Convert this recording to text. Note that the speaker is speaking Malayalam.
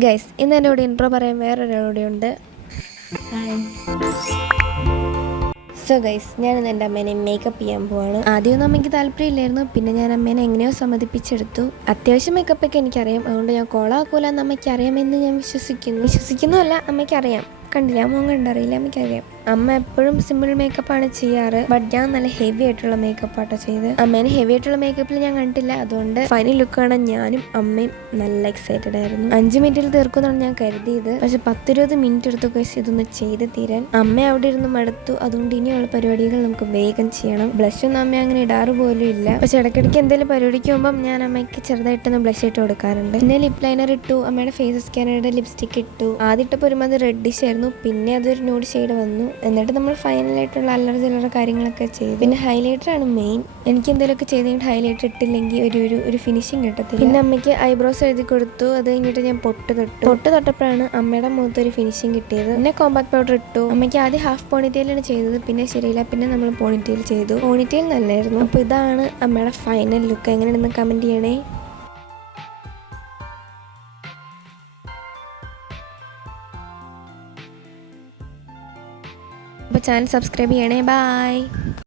ഗൈസ് ഇന്ന് എൻ്റെ കൂടെ ഇൻട്രോ പറയാൻ വേറൊരാളൂടെ ഉണ്ട്. സോ ഗൈസ് ഞാനിന്ന് എൻ്റെ അമ്മേനെ മേക്കപ്പ് ചെയ്യാൻ പോവാണ്. ആദ്യമൊന്നും അമ്മയ്ക്ക് താല്പര്യമില്ലായിരുന്നു, പിന്നെ ഞാൻ അമ്മേനെ എങ്ങനെയോ സമ്മതിപ്പിച്ചെടുത്തു. അത്യാവശ്യം മേക്കപ്പൊക്കെ എനിക്കറിയാം, അതുകൊണ്ട് ഞാൻ കോളാക്കൂലെന്ന് അമ്മയ്ക്ക് അറിയാമെന്ന് ഞാൻ വിശ്വസിക്കുന്നുമല്ല, അമ്മയ്ക്കറിയാം. കണ്ടില്ല, മോൻ കണ്ടറിയില്ല, അമ്മയ്ക്കറിയാം. അമ്മ എപ്പോഴും സിമ്പിൾ മേക്കപ്പാണ് ചെയ്യാറ്, ബട്ട് ഞാൻ നല്ല ഹെവി ആയിട്ടുള്ള മേക്കപ്പാട്ടോ ചെയ്ത്. അമ്മേനെ ഹെവി ആയിട്ടുള്ള മേക്കപ്പിൽ ഞാൻ കണ്ടില്ല, അതുകൊണ്ട് ഫൈനൽ ലുക്ക് കാണാൻ ഞാനും അമ്മയും നല്ല എക്സൈറ്റഡ് ആയിരുന്നു. 5 മിനിറ്റിൽ തീർക്കുമെന്നാണ് ഞാൻ കരുതിയത്, പക്ഷെ 10-20 മിനിറ്റ് എടുത്തു കഴിച്ച് ഇതൊന്ന് ചെയ്ത് തീരാൻ. അമ്മ അവിടെ ഇരുന്ന് മടുത്തു, അതുകൊണ്ട് ഇനിയുള്ള പരിപാടികൾ നമുക്ക് വേഗം ചെയ്യണം. ബ്ലഷ് ഒന്നും അമ്മ അങ്ങനെ ഇടാറ് പോലും ഇല്ല, പക്ഷെ ഇടയ്ക്കിടയ്ക്ക് എന്തെങ്കിലും പരിപാടിക്ക് പോകുമ്പോൾ ഞാൻ അമ്മയ്ക്ക് ചെറുതായിട്ടൊന്ന് ബ്ലഷ് ഇട്ട് കൊടുക്കാറുണ്ട്. പിന്നെ ലിപ് ലൈനർ ഇട്ടു, അമ്മയുടെ ഫേസ് സ്കാനറുടെ ലിപ്സ്റ്റിക് ഇട്ടു. ആദ്യം ഇട്ടപ്പോൾ ഒരുമാതിരി റെഡിഷ് ആയിരുന്നു, പിന്നെ അതൊരു ന്യൂഡ് ഷെയ്ഡ് വന്നു. എന്നിട്ട് നമ്മൾ ഫൈനലായിട്ടുള്ള അല്ലറ ചില്ലറ കാര്യങ്ങളൊക്കെ ചെയ്തു. പിന്നെ ഹൈലൈറ്റർ ആണ് മെയിൻ. എനിക്ക് എന്തെങ്കിലുമൊക്കെ ചെയ്ത് കഴിഞ്ഞിട്ട് ഹൈലൈറ്റർ ഇട്ടില്ലെങ്കിൽ ഒരു ഫിനിഷിങ് കിട്ടത്തില്ല. പിന്നെ അമ്മയ്ക്ക് ഐബ്രോസ് എഴുതി കൊടുത്തു. അത് കഴിഞ്ഞിട്ട് ഞാൻ പൊട്ട് തൊട്ടപ്പോഴാണ് അമ്മയുടെ മുഖത്ത് ഒരു ഫിനിഷിങ് കിട്ടിയത്. പിന്നെ കോമ്പാക്ട് പൗഡർ ഇട്ടു. അമ്മയ്ക്ക് ആദ്യം ഹാഫ് പോണിറ്റെയിലാണ് ചെയ്തത്, പിന്നെ ശരിയില്ല, പിന്നെ നമ്മൾ പോണിറ്റെയിൽ ചെയ്തു. പോണിറ്റെയിൽ നല്ലായിരുന്നു. അപ്പോൾ ഇതാണ് അമ്മയുടെ ഫൈനൽ ലുക്ക്. എങ്ങനെയാണെന്ന് കമൻറ്റ് ചെയ്യണേ. അപ്പോൾ ചാനൽ സബ്സ്ക്രൈബ് ചെയ്യണേ. ബൈ.